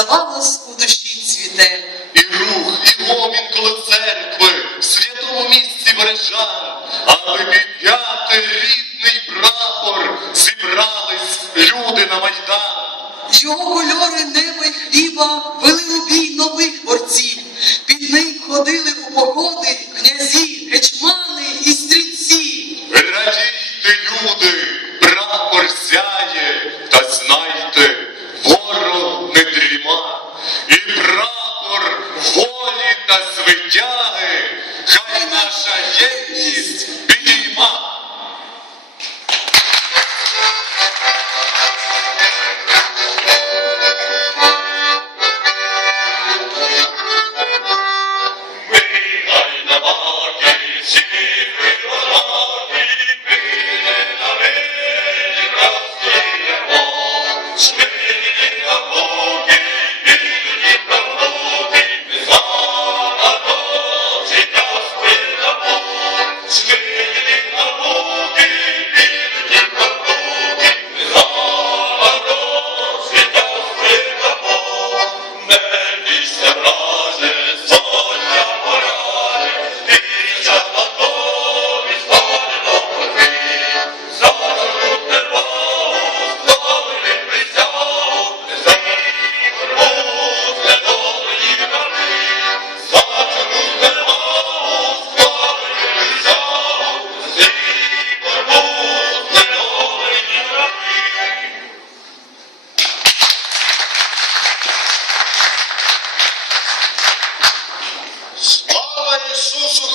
здавалось, у душі цвіте. І рух, і гомін коло церкви, в святому місці бережан, аби підняти рідний прапор, зібрались люди на майдан. Його кольори неба й хліба вели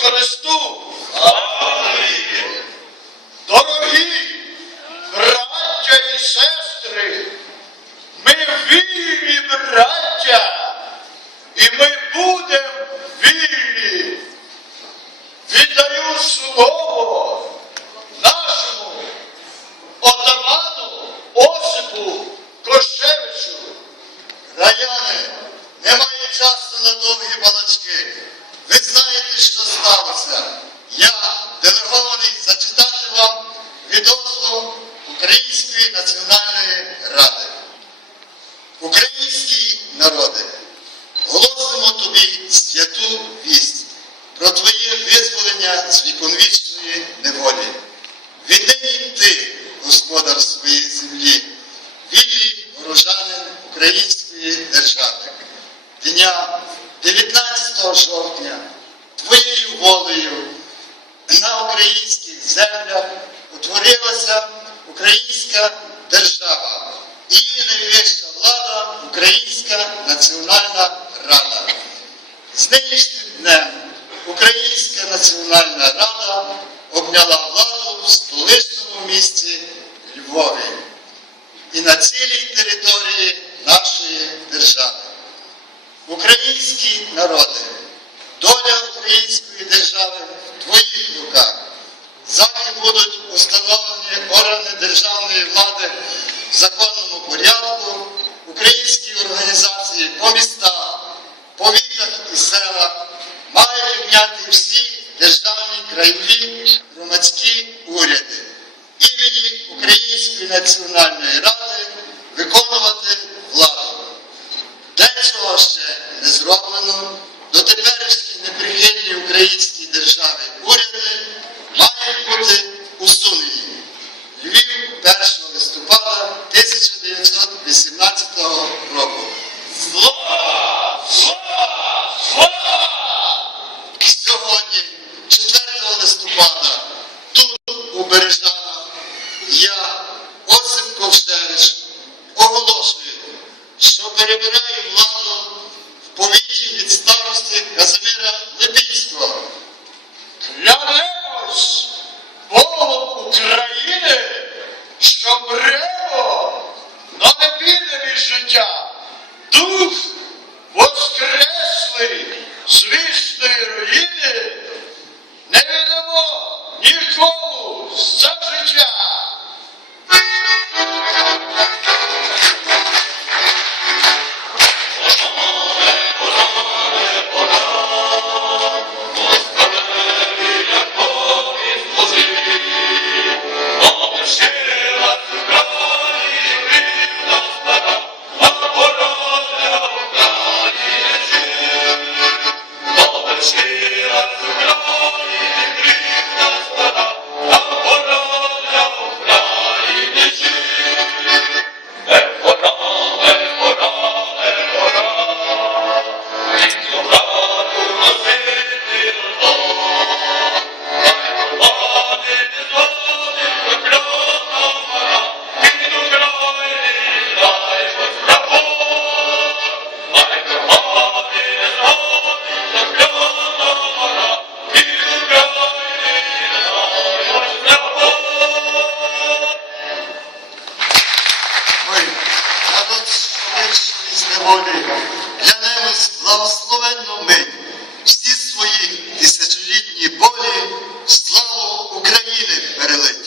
Христу! Дорогі браття і сестри, ми вільні браття, і ми будемо вільні. Віддаю слово нашому отаману Осипу відносно Української національної ради. Український народи, голосимо тобі святу вість про твоє визволення з віконвічної неволі. Віднині ти, господар своєї землі, вільний горожанин української держави. Дня 19 жовтня твоєю волею на українських землях утворилася українська держава її найвища влада Українська Національна Рада. З нинішнім днем Українська Національна Рада обняла владу в столичному місті Львові і на цілій території нашої держави. Українські народи, краєві громадські уряди. Імені Української національної що перебираю владу в повіті від старості Казимира Липінського. Клянемось Богом України, Ти вийшов води, глянемось благословенну мить, всі свої тисячолітні болі, славу України перелить.